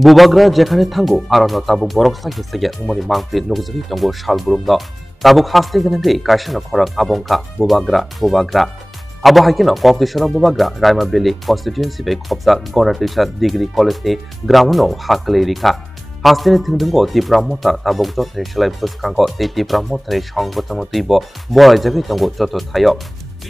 Bubagra jekhane thango arano tabuk borok sakhi sege umoni mangpli nukjagi tongo shal burumno tabuk haste ganangai kaishana khorang abongka bubagra abo haikino kokdishora bubagra Raima Valley constituency bai khopsa Gonatisa degree college ni gramono hakle rika haste ni thingdungo tipra mota tabuk jotni shlai puskango te tipra mota ni songbotomo tibo borai jagi tongo joto thayo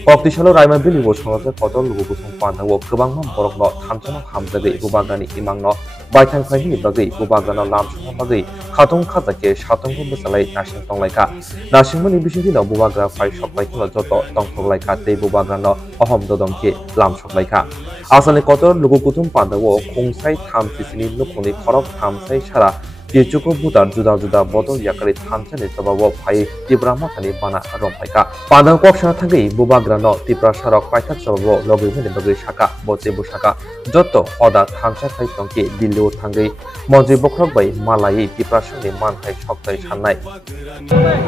kokdishora Raima Valley bo songaje kotol lugu song pandawo kobangma borokno thamchano hamjagi bubagrani imangno Baitang Kahi Bagi, Bubagana Lam Bagi, Katong Kazake, Shatong Busalai, National Tong Laika, National Bishino Bubagra, Five Shop like Joto, Tong Laika, Te Bubagano, Ohom Dodonki, Lam Shop Laika. Asani Kotor, Lugukutum Pandawo, Kung Sai Tam Sisini Lukuni, Korok Tam Sai Shara, Yuko Buddha, Juda, Bottle Yakari, Tantan, Tababo, Pai, Tibramotani, Bana, Rompaika. Panda Koksha Tangi, Bubagrano, Tipra Sharok, Paika Sabo, Logi, Bagi Shaka, Bote Bushaka, Joto, Oda, Tamsa Tonki, Bilu Tangi, Moji Bokrok by Malay, Tipra Shuni, Manhai, Shoktai, Shanai.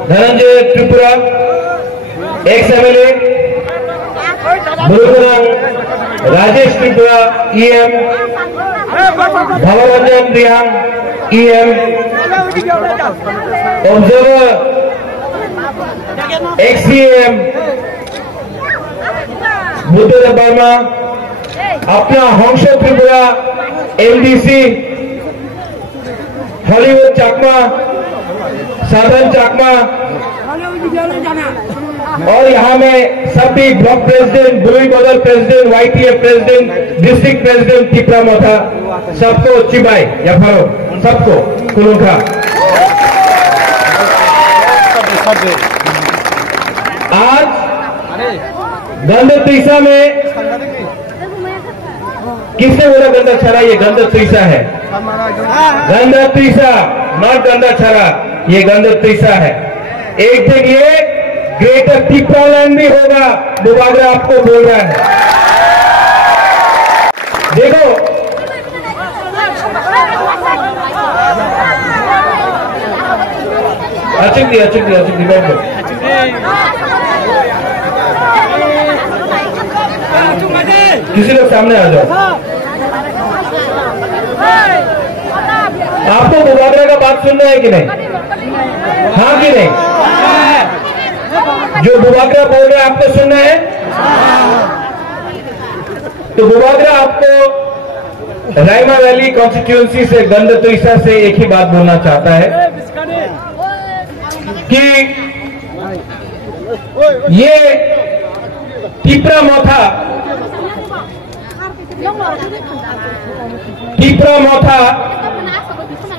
Dhananjay Tripura, ex-MLA, Murugan, Rajesh Tripura, EM, Bhavaranjan Rihang, EM, Observer, ex-EM, Buddha Burma, अपना हंस Tripura LDC Hollywood चाकमा साधन चाकमा और यहाँ में सभी block president बुरुई बदल president YTF president district president Tripura Motha सबको चिबाई या फरो सबको कुलुखा आज गंदा तीसा में किसने बोला गंदा छरा? ये गंदा तीसा है। गंदा तीसा नॉट गंदा छरा, ये गंदा तीसा है। एक दिन ये ग्रेटर त्रिपुरा लैंड भी होगा, बुबाग्रा आपको बोल रहा है। देखो अचुक बैठो। किसी लोग सामने आ जाओ। आपको बुबाग्रा का बात सुनना है कि नहीं? हाँ कि नहीं? जो बुबाग्रा बोल रहे हैं आपको सुनना है? तो बुबाग्रा आपको राइमा वैली कॉन्स्टिट्यूएंसी से गंदतोइसा से एक ही बात बोलना चाहता है कि ये त्रिपुरा मोथा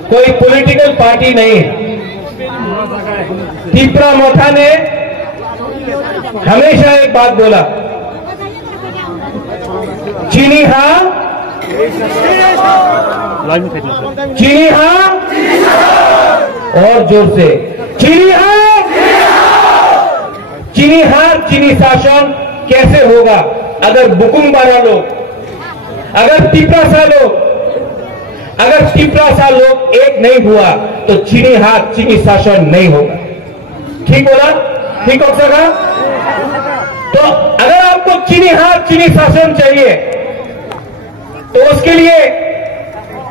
कोई पॉलिटिकल पार्टी नहीं। त्रिपुरा मोथा ने हमेशा एक बात बोला, चीनी हाँ, चीनी हाँ, और जोर से चीनी हाँ, चीनी हार चीनी शासन कैसे होगा अगर बुकुंबारा लोग, अगर तिपरासा लोग एक नहीं हुआ तो चीनी हाथ चीनी शासन नहीं होगा। ठीक बोला? ठीक हो सका? तो अगर आपको चीनी हाथ चीनी शासन चाहिए तो उसके लिए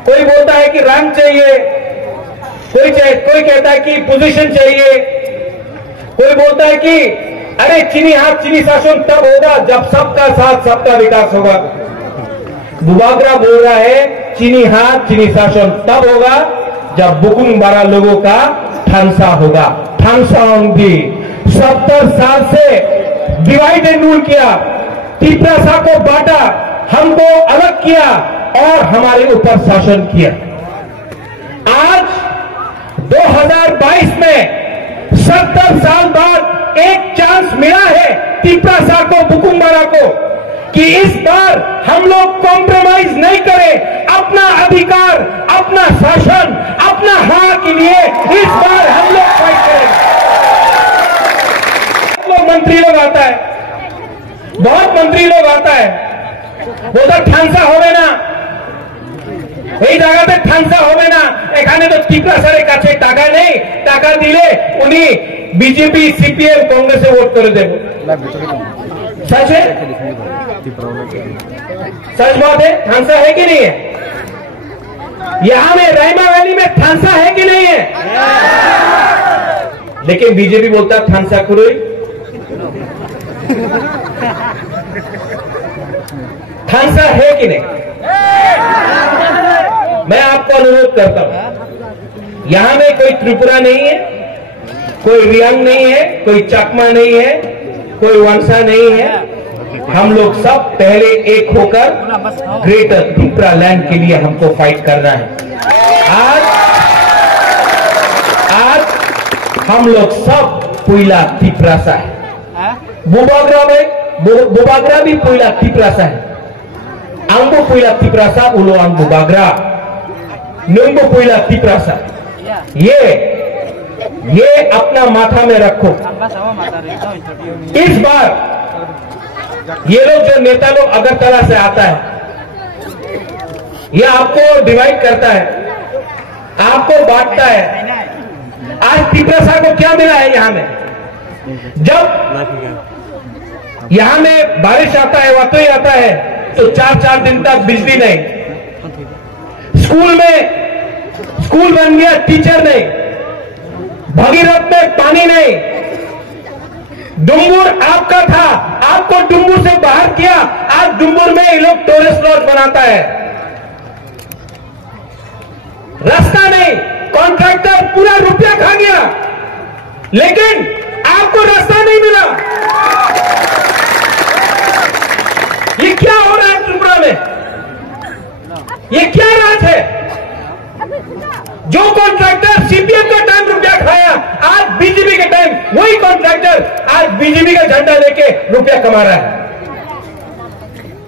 कोई बोलता है कि रंग चाहिए, कोई कहता है कि पोजीशन चाहिए, कोई बोलता है कि अरे चीनी हाथ चीनी शासन तब होगा जब सबका साथ सबका विकास होगा। बुबाग्रा बोल रहा है चीनी हाथ चीनी शासन तब होगा जब बुकुंबारा लोगों का ठानसा होगा। ठानसांग भी 70 साल से डिवाइड एंड रूल किया, त्रिपुरा को बांटा, हमको अलग किया और हमारे ऊपर शासन किया। आज 2022 में 70 साल बाद एक चांस मिला है त्रिपुरा को, बुकुंबारा को, कि इस बार हम लोग कॉम्प्रोमाइज नहीं करें, अपना अधिकार, अपना शासन, अपना हाँ के लिए इस बार हम लोग फाइट करेंगे। बहुत मंत्री लोग आता है, बहुत मंत्री लोग आता है, बोलता ठानसा होवे ना, এই জায়গাতে ঠানসা হবে না, এখানে তো ত্রিপুরাসারের কাছে টাকা নেই, টাকা দিলে উনি বিজেপি সিপিএম কংগ্রেসে ভোট করে দেবে। सच है? सच बात है? ठानसा है कि नहीं है? यहां में रायमा वैली में थानसा है कि नहीं है? लेकिन बीजेपी बोलता है थानसा कुरुई। थानसा है कि नहीं? मैं आपको अनुरोध करता हूं, यहां में कोई त्रिपुरा नहीं है, कोई रियांग नहीं है, कोई चकमा नहीं है, कोई वंशा नहीं है। हम लोग सब पहले एक होकर ग्रेटर त्रिपुरा लैंड के लिए हमको फाइट करना है। आज हम लोग सब पुइला त्रिपुरासा है। बुबाग्रा भी पुइला त्रिपुरासा है। आंगो पुइला त्रिपुरासा उलो आंग बुबाग्रा नुंगो पुइला त्रिपुरासा। ये अपना माथा में रखो। इस बार ये लोग जो नेता लोग अगरतला से आता है, ये आपको डिवाइड करता है, आपको बांटता है। आज त्रिपुरा को क्या मिला है? यहां में जब यहां में बारिश आता है, वातई आता है, तो 4-4 दिन तक बिजली नहीं, स्कूल बन गया, टीचर नहीं, भगीरथ में पानी नहीं। डुम्बुर आपका था, आपको डुम्बुर से बाहर किया। आज डुम्बुर में ये लोग टूरिस्ट लॉज बनाता है। रास्ता नहीं, कॉन्ट्रैक्टर पूरा रुपया खा गया, लेकिन आपको रास्ता नहीं मिला। ये क्या हो रहा है त्रिपुरा में? ये क्या राज है? जो कॉन्ट्रैक्टर सीपीएम का टाइम रुपया खाया, आज बीजेपी के टाइम वही कॉन्ट्रैक्टर आज बीजेपी का झंडा लेके रुपया कमा रहा है।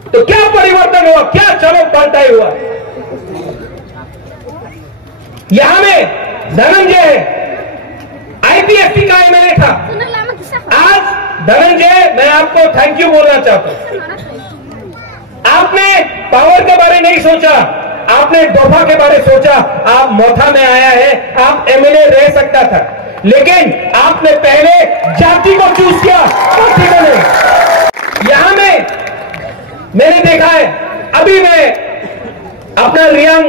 तो क्या परिवर्तन हुआ? क्या चमक पलटाई हुआ? यहां में धनंजय है, आईपीएससी का एमएलए था। आज धनंजय, मैं आपको थैंक यू बोलना चाहता हूं। आपने पावर के बारे नहीं सोचा, आपने डोफा के बारे सोचा। आप मोथा में आया है, आप एमएलए रह सकता था, लेकिन आपने पहले जाति को चूज किया, पार्टी को नहीं। यहां में मैंने देखा है, अभी मैं अपना रियांग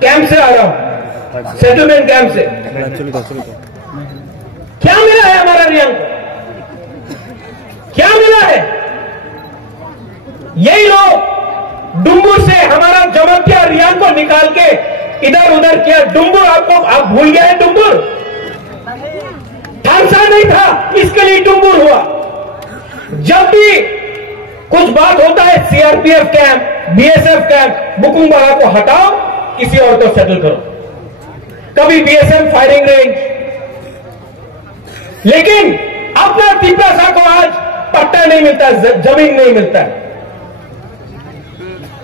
कैंप से आ रहा हूं, सेटलमेंट कैंप से। क्या मिला है हमारा रियांग को? क्या मिला है? यही लोग डुम्बुर से हमारा जमतिया रियांग को निकाल के इधर उधर किया। डुम्बुर आप भूल गए? डुम्बुर थानसा नहीं था, इसके लिए डुम्बुर हुआ। जब भी कुछ बात होता है, सीआरपीएफ कैंप, बीएसएफ कैंप, बुकुंगबाड़ा को हटाओ, किसी और को सेटल करो। कभी बीएसएफ फायरिंग रेंज, लेकिन अपना त्रिपुरा को आज पट्टा नहीं मिलता, जमीन नहीं मिलता है।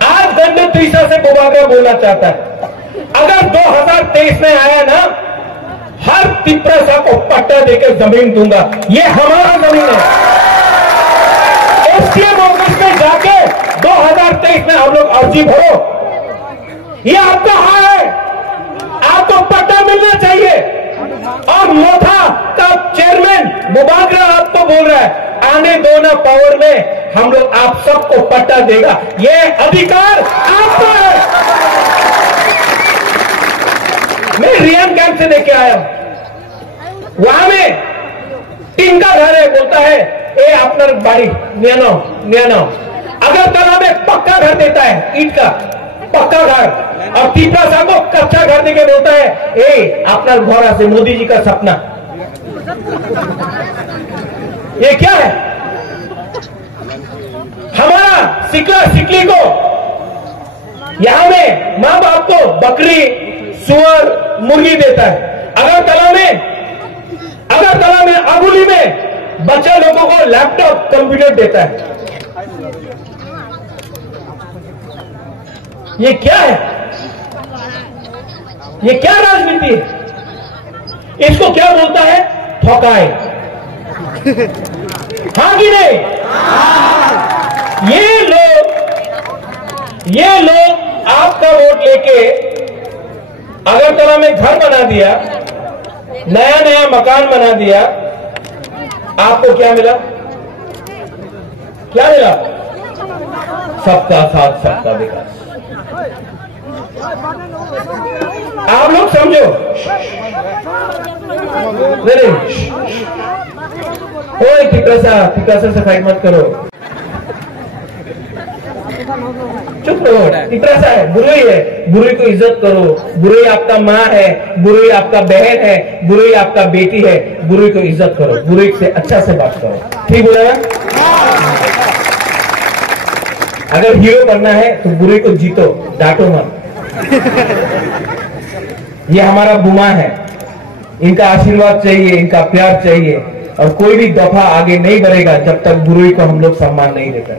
आज गंडू तीसरा से बुबाग्रा बोलना चाहता है, अगर 2023 में आया ना, हर त्रिपुरा को पट्टा देकर जमीन दूंगा। ये हमारा जमीन है। एसडीएम ऑफिस में जाके 2023 में हम लोग अर्जी भरो, ये आपका हाल है, आपको पट्टा मिलना चाहिए। और मोथा का चेयरमैन बुबाग्रा आपको बोल रहा है, आने दो ना पावर में, हम लोग आप सबको पट्टा देगा। ये अधिकार आपका है। मैं रियांग कैंप से देख के आया हूं, वहां में टीन का घर है, बोलता है ए अपना बाड़ी न्यानो। अगरतला में पक्का घर देता है, ईंट का पक्का घर, और त्रिपुरा को कच्चा घर देके बोलता है ए अपना घोड़ा से मोदी जी का सपना। ये क्या है? हमारा सिकली को यहां में मां बाप को बकरी, सुअर, मुर्गी देता है। अगरतला में अबुली में बच्चे लोगों को लैपटॉप, कंप्यूटर देता है। ये क्या है? ये क्या राजनीति है? इसको क्या बोलता है? ठोकाए। हाँ कि नहीं? ये लोग आपका वोट लेके अगरतला में घर बना दिया, नया मकान बना दिया। आपको क्या मिला? क्या मिला? सबका साथ सबका विकास। आप लोग समझो। नहीं, ओए तिपरासा से फाइट मत करो, चुप रहो। तिपरासा है, बुरुई है, बुरुई को इज्जत करो। बुरुई आपका माँ है, बुरुई आपका बहन है, बुरुई आपका बेटी है। बुरुई को इज्जत करो, बुरुई से अच्छा से बात करो। ठीक बोला ना? अगर हीरो बनना है तो बुरुई को जीतो, डांटो मत। ये हमारा बुमा है, इनका आशीर्वाद चाहिए, इनका प्यार चाहिए, और कोई भी दफा आगे नहीं बढ़ेगा जब तक बुरुई को हम लोग सम्मान नहीं देते।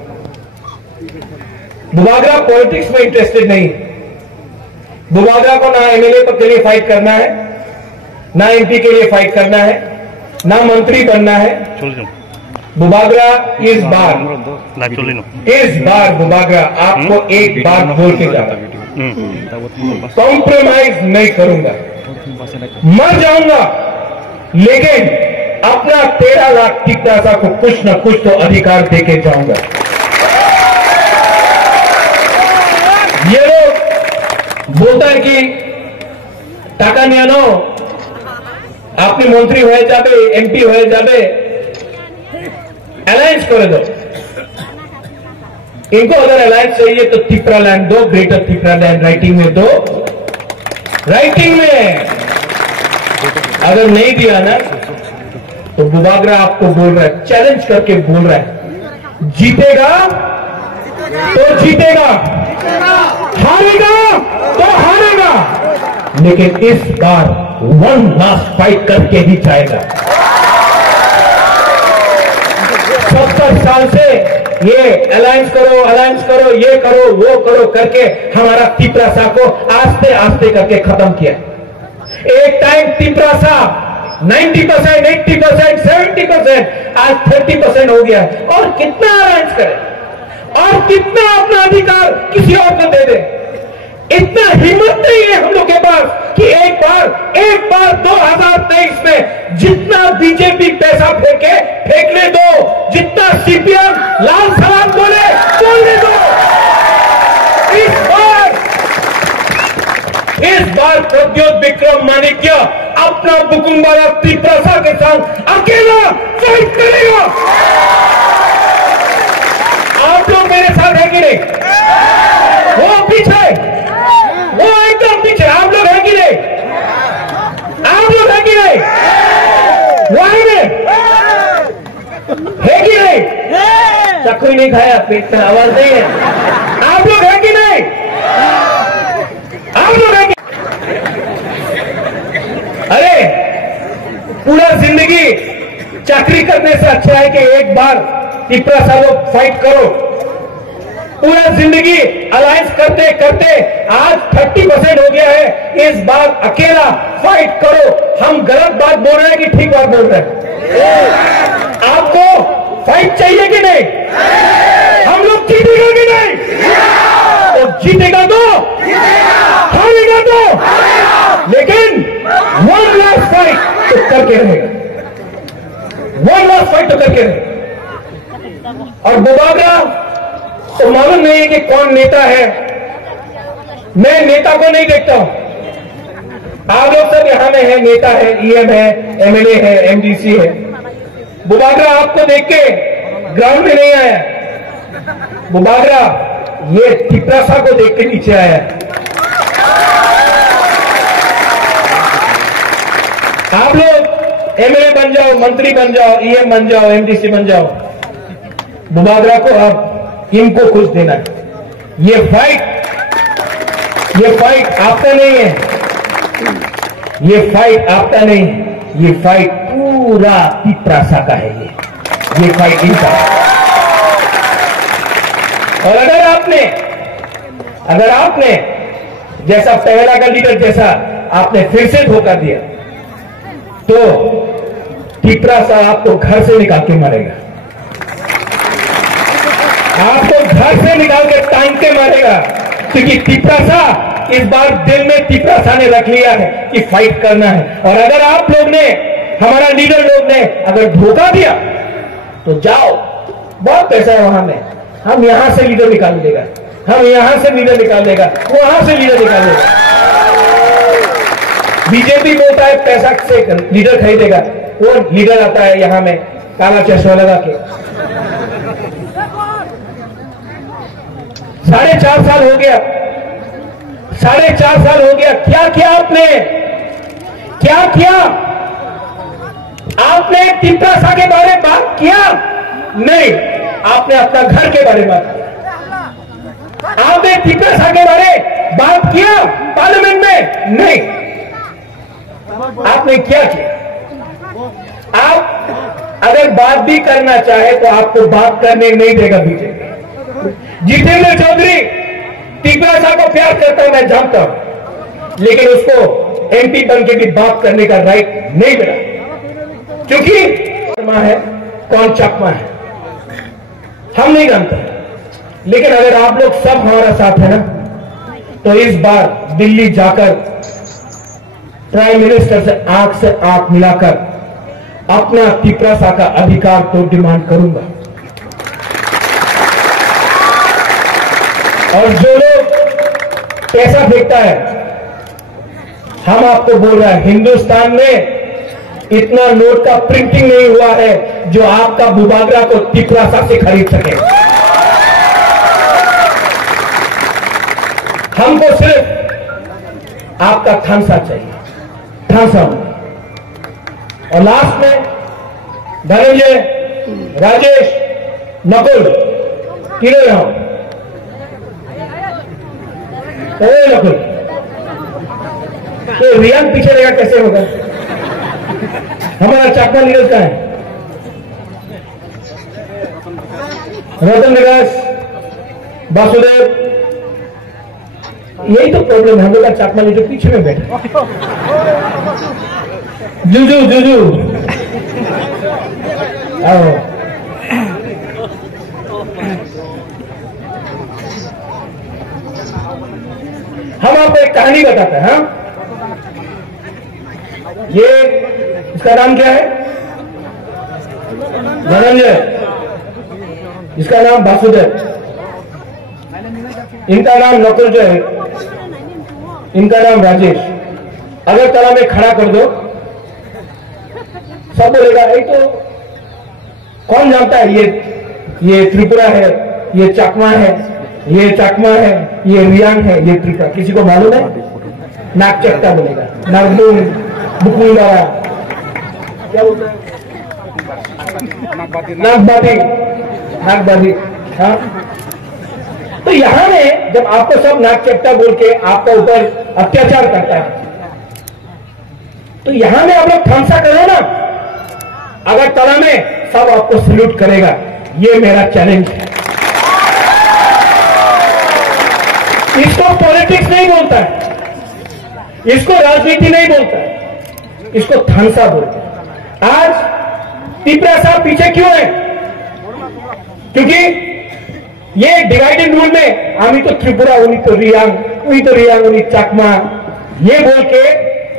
बुबागरा पॉलिटिक्स में इंटरेस्टेड नहीं। बुबागरा को ना एमएलए के लिए फाइट करना है, ना एमपी के लिए फाइट करना है, ना मंत्री बनना है। बुबागरा इस बार बुबागरा आपको एक बात बोल के जाऊंगा, कॉम्प्रोमाइज नहीं करूंगा। मर जाऊंगा लेकिन अपना 13 लाख तिपरासा को कुछ न कुछ तो अधिकार देके जाऊंगा। ये लोग बोलता है कि टाका नियानो आपने मंत्री हो जाबे, एमपी हो जाबे, अलायंस कर दो। इनको अगर अलायंस चाहिए तो तिपरा लैंड दो, ग्रेटर तिपरा लैंड राइटिंग में दो, राइटिंग में। अगर नहीं दिया ना तो बुबागरा आपको बोल रहा है, चैलेंज करके बोल रहा है, जीतेगा तो जीतेगा, हारेगा तो हारेगा, लेकिन इस बार वन लास्ट फाइट करके ही जाएगा। 70 साल से ये अलायंस करो, ये करो, वो करो करके हमारा तिपरासा को आस्ते आस्ते करके खत्म किया। एक टाइम तिपरासा 90%, 80%, 70%, आज 30% हो गया। और कितना अलायंस करें और कितना अपना अधिकार किसी और को दे दे? इतना हिम्मत नहीं है हम लोग के पास कि एक बार 2023 में जितना बीजेपी पैसा फेंकने दो, जितना सीपीएम लाल सलाम बोलने दो। इस बार प्रद्योत विक्रम माणिक्य अपना बुकुम्बारा तिपरासा के साथ अकेला फाइट करेगा। आप लोग मेरे साथ है कि नहीं? वो पीछे, वो एकदम पीछे। आप लोग है कि नहीं? आप लोग है कि नहीं? वहीं में है कि नहीं? चक्कू नहीं खाया, पेट में आवाज नहीं है। आप लोग है कि नहीं? आप लोग है कि? अरे पूरा जिंदगी चाकरी करने से अच्छा है कि एक बार तिपरासा लोग फाइट करो। पूरा जिंदगी अलायंस करते करते आज 30% हो गया है। इस बार अकेला फाइट करो। हम गलत बात बोल रहे हैं कि ठीक बात बोल रहे हैं? आपको फाइट चाहिए कि नहीं? हम लोग जीतेगा कि नहीं? तो जीतेगा तो हारेगा तो, लेकिन वन लास्ट फाइट तो करके रहेगा। वन लास्ट फाइट तो करके रहेगा। और बुबागरा तो मालूम नहीं है कि कौन नेता है। मैं नेता को नहीं देखता हूं। आप लोग सब यहां में है, नेता है, ईएम है, एमएलए है, एमडीसी है। बुबागरा आपको देख के ग्राउंड में नहीं आया। बुबागरा ये तिपरासा को देख के नीचे आया। आप लोग एमएलए बन जाओ, मंत्री बन जाओ, ईएम बन जाओ, एमडीसी बन जाओ। बुबागरा को अब इनको कुछ देना है। ये फाइट आपका नहीं है। ये फाइट आपका नहीं, ये फाइट पूरा तिपरासा का है। ये फाइट इनका। और अगर आपने जैसा पहला का लीडर जैसा आपने फिर से धोखा दिया तो तिपरासा आपको घर से निकाल के मारेगा। आपको घर से निकाल के टांग के मारेगा, क्योंकि तिपरासा इस बार दिल में तिपरासा ने रख लिया है कि फाइट करना है। और अगर आप लोग ने, हमारा लीडर लोग ने अगर धोखा दिया तो जाओ, बहुत पैसा है वहां में, हम यहां से लीडर निकाल देगा। हम यहां से लीडर निकाल देगा, वहां से लीडर निकाल देगा। बीजेपी बोलता है पैसा से लीडर खरीदेगा, वो लीडर आता है यहां में काला चश्मा लगा के। 4.5 साल हो गया, 4.5 साल हो गया। क्या किया आपने? क्या किया आपने? तिपरासा के बारे में बात किया? नहीं, आपने अपना घर के बारे में बात किया। आपने तिपरासा के बारे में बात किया पार्लियामेंट में? नहीं। आपने क्या किया? आप अगर बात भी करना चाहे तो आपको बात करने नहीं देगा बीजेपी। जितेंद्र चौधरी तिपरासा को प्यार करता हूं, मैं जानता हूं, लेकिन उसको एमपी बन के भी बात करने का राइट नहीं मिला, क्योंकि है कौन चकमा है हम नहीं जानते। लेकिन अगर आप लोग सब हमारा साथ है ना, तो इस बार दिल्ली जाकर प्राइम मिनिस्टर से आंख मिलाकर अपना तिपरासा का अधिकार तो डिमांड करूंगा। और जो लोग पैसा फेंकता है, हम आपको बोल रहे हैं, हिंदुस्तान में इतना नोट का प्रिंटिंग नहीं हुआ है जो आपका बुबागरा को तिपरासा से खरीद सके। हमको सिर्फ आपका थांसा चाहिए, थांसा। और लास्ट में धनंजय, राजेश, नकुल, तीनों यहां। नकुल तो रियान पीछे रहेगा, कैसे होगा? हमारा चाकमा लीडर का है रतन विकास, वासुदेव। यही तो प्रॉब्लम है, हम लोग का चाकमा लीडर पीछे में बैठे। जुजू जुजू आओ। हम आपको एक कहानी बताते हैं। ये इसका नाम क्या है? धनंजय। इसका नाम वासुदेव। इनका नाम नकुल जो है, इनका नाम राजेश। अगर तला में खड़ा कर दो, सब बोलेगा ये तो कौन जानता है, ये त्रिपुरा है, ये चकमा है, ये चकमा है, ये रियांग है, ये त्रिपुरा। किसी को मालूम है? नाक चकता बोलेगा, नागदूम, बुकुंदा, क्या बोलता है? नागबादी। हाँ, तो यहां में जब आपको सब नाक चकता बोल के आपका ऊपर अत्याचार करता है, तो यहां में आप लोग थांसा करो ना। अगर तला में सब आपको सल्यूट करेगा, ये मेरा चैलेंज है। इसको पॉलिटिक्स नहीं बोलता है, इसको राजनीति नहीं बोलता है, इसको थांसा बोलते हैं। आज तिपरासा पीछे क्यों है? क्योंकि ये डिवाइड एंड रूल में आमी तो त्रिपुरा, उन्हीं तो रियांग, उन्हीं चकमा, ये बोल के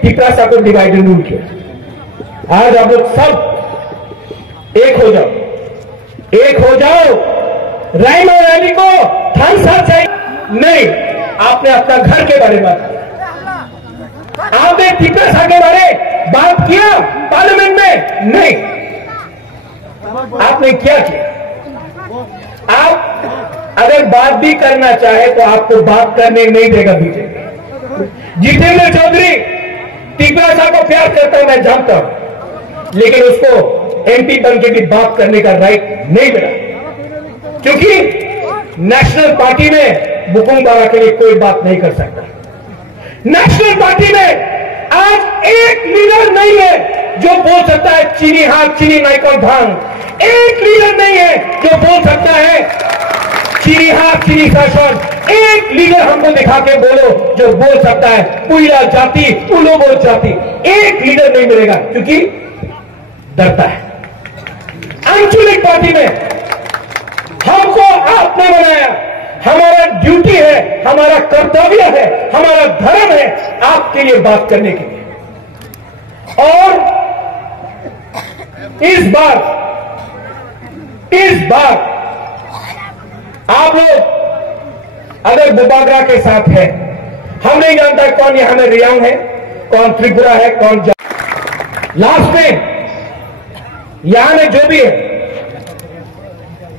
तिपरासा को डिवाइड एंड रूल किया। आज आप लोग सब एक हो जाओ, एक हो जाओ। राइमा रैली को थांसा चाहिए नहीं। आपने अपना घर के बारे में बात किया, आपने तिपरासा के बारे बात किया पार्लियामेंट में? नहीं। आपने क्या किया? आप अगर बात भी करना चाहे तो आपको बात करने नहीं देगा बीजेपी। जितेंद्र चौधरी तिपरासा को प्यार करता हूं, मैं जानता हूं, लेकिन उसको एमपी बन के भी बात करने का राइट नहीं मिला, क्योंकि नेशनल पार्टी में बुकुम बारा के लिए कोई बात नहीं कर सकता। नेशनल पार्टी में आज एक लीडर नहीं है जो बोल सकता है चीनी हाथ चीनी नाइकल भांग। एक लीडर नहीं है जो बोल सकता है चीनी हाथ चीनी शासन। एक लीडर हमको दिखा के बोलो जो बोल सकता है पुईला जाति, उलोबो जाति। एक लीडर नहीं मिलेगा, क्योंकि डरता है। आंचलिक पार्टी में हमको आपने बनाया, हमारा ड्यूटी है, हमारा कर्तव्य है, हमारा धर्म है आपके लिए बात करने के लिए। और इस बार आप लोग अगर बुबागरा के साथ है, हम नहीं जानता कौन यहां में रियांग है, कौन त्रिपुरा है, कौन लास्ट में यहां में जो भी है,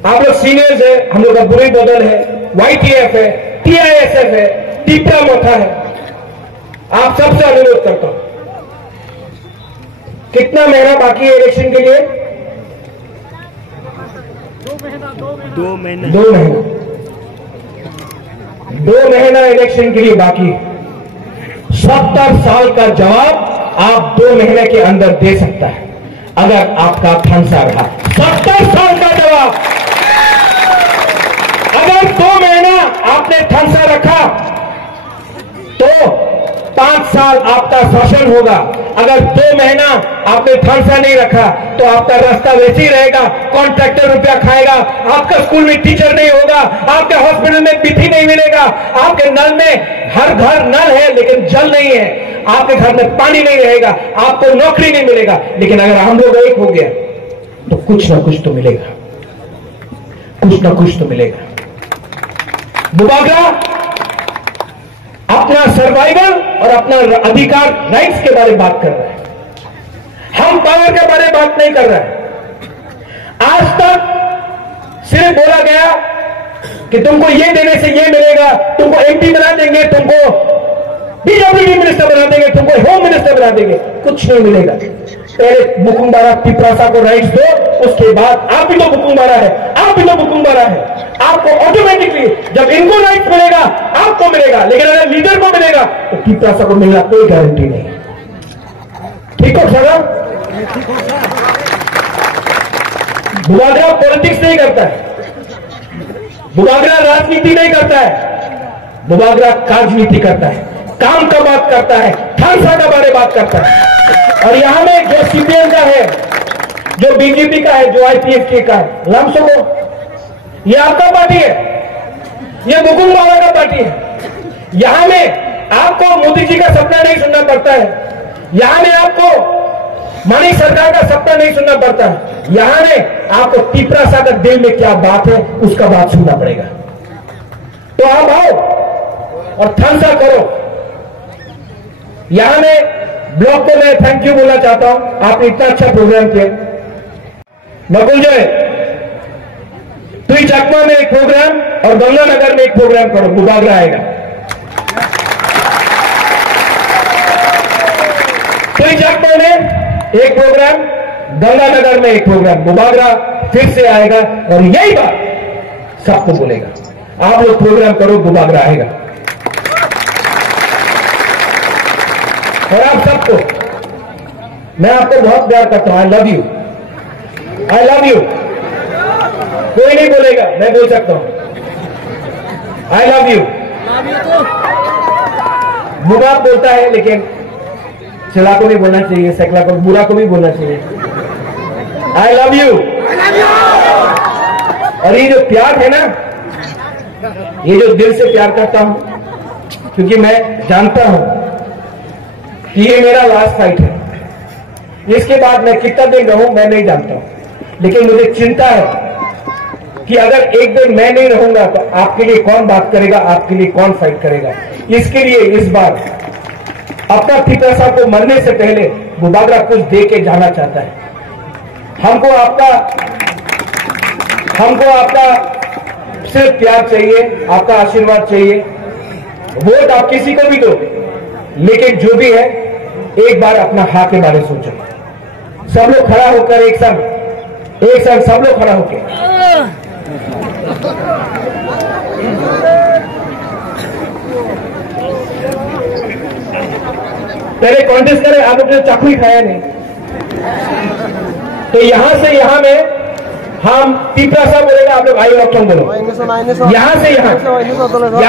आप लोग सीनियर्स है, हम लोग का बुरी बदल है, YTF है, TISF है, टीपरा मोथा है, आप सबसे अनुरोध करता हूं, कितना महीना बाकी है इलेक्शन के लिए? 2 महीना 2 महीना इलेक्शन के लिए बाकी है। 70 साल का जवाब आप 2 महीने के अंदर दे सकता है अगर आपका फंसा रहा। 70 साल का जवाब, अगर 2 महीना आपने फंसा रखा तो 5 साल आपका शासन होगा। अगर 2 महीना आपने फंसा नहीं रखा तो आपका रास्ता वैसे ही रहेगा, कॉन्ट्रैक्टर रुपया खाएगा, आपका स्कूल में टीचर नहीं होगा, आपके हॉस्पिटल में बिजली नहीं मिलेगा, आपके नल में, हर घर नल है लेकिन जल नहीं है, आपके घर में पानी नहीं रहेगा, आपको नौकरी नहीं मिलेगा। लेकिन अगर हम लोग एक हो गया तो कुछ ना कुछ तो मिलेगा, कुछ ना कुछ तो मिलेगा। बुबागरा अपना सर्वाइवल और अपना अधिकार, राइट्स के बारे में बात कर रहा है, हम पावर के बारे में बात नहीं कर रहे हैं। आज तक सिर्फ बोला गया कि तुमको ये देने से ये मिलेगा, तुमको MP बना देंगे, तुमको PWD मिनिस्टर बना देंगे, तुमको होम मिनिस्टर बना देंगे, कुछ नहीं मिलेगा। पहले बुकुमबारा पिपरासा को राइट्स दो, उसके बाद आप भी तो बुकुमबारा है, आप भी तो बुकुमबारा है, आपको ऑटोमेटिकली जब इनको राइट्स मिलेगा आपको मिलेगा, लेकिन अगर लीडर को मिलेगा तो पिपरासा को मिलना कोई गारंटी नहीं। ठीक हो सर? बुबागरा पॉलिटिक्स नहीं करता है, बुबागरा राजनीति नहीं करता है, बुबागरा राजनीति करता है, काम का बात करता है, थानसा का बारे बात करता है। और यहां में जो CPM का है, जो BJP का है, जो IPF का है, लम्सो को, ये आपका पार्टी है, ये बुकुमबारा का पार्टी है। यहां में आपको मोदी जी का सपना नहीं सुनना पड़ता है, यहां में आपको मानिक सरकार का सपना नहीं सुनना पड़ता है, यहां में आपको पिपरासा का दिल में क्या बात है उसका बात सुनना पड़ेगा। तो आप आओ और थानसा करो। यहां में ब्लॉक को मैं थैंक यू बोलना चाहता हूं, आपने इतना अच्छा प्रोग्राम किया। नकुल जय, तुई चकमा में एक प्रोग्राम और गंगानगर में एक प्रोग्राम करो, बुबागरा आएगा। तुई चकमा में एक प्रोग्राम, गंगानगर में एक प्रोग्राम, बुबागरा फिर से आएगा और यही बात सबको बोलेगा। आप लोग प्रोग्राम करो, बुबागरा आएगा। और आप सबको मैं आपको बहुत प्यार करता हूं, I love you, I love you. कोई नहीं बोलेगा, मैं बोल सकता हूं, आई लव यू। बुरा बोलता है लेकिन चला को भी बोलना चाहिए, सकला को, बुरा को भी बोलना चाहिए। I love you. और ये जो प्यार है ना, ये जो दिल से प्यार करता हूं, क्योंकि मैं जानता हूं कि ये मेरा लास्ट फाइट है, इसके बाद मैं कितना दिन रहूं मैं नहीं जानता हूं, लेकिन मुझे चिंता है कि अगर एक दिन मैं नहीं रहूंगा तो आपके लिए कौन बात करेगा, आपके लिए कौन फाइट करेगा। इसके लिए इस बार अपना पिपरासा को मरने से पहले बुबागरा कुछ दे के जाना चाहता है। हमको आपका सिर्फ प्यार चाहिए, आपका आशीर्वाद चाहिए। वोट आप किसी को भी दो, लेकिन जो भी है एक बार अपना हाँ के बारे में सोचो। सब लोग खड़ा होकर एक संग सब लोग खड़ा होकर पहले कॉन्टेस्ट करें। आप लोग ने चाकू ही खाया नहीं, तो यहां से यहां में हम पिपरासा बोलेगा, आप लोग आई ऑप्शन बोलो। यहां से यहां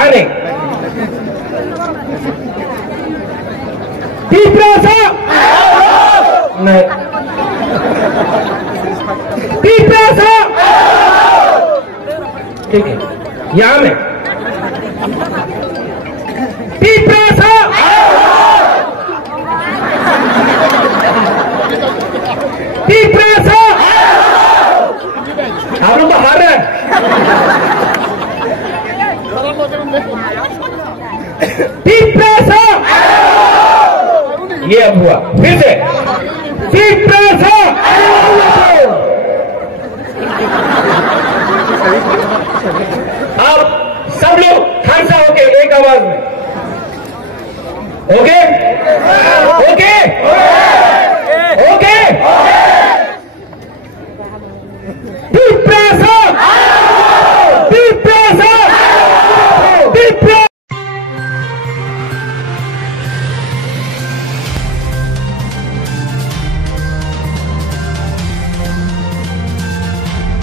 नहीं, पिपरासा नहीं, पिपरासा, ठीक है। यहां में पिपरासा, पिपरासा। आप लोग तो हार रहे हैं। हुआ। फिर से अब सब लोग खालसा होके एक आवाज में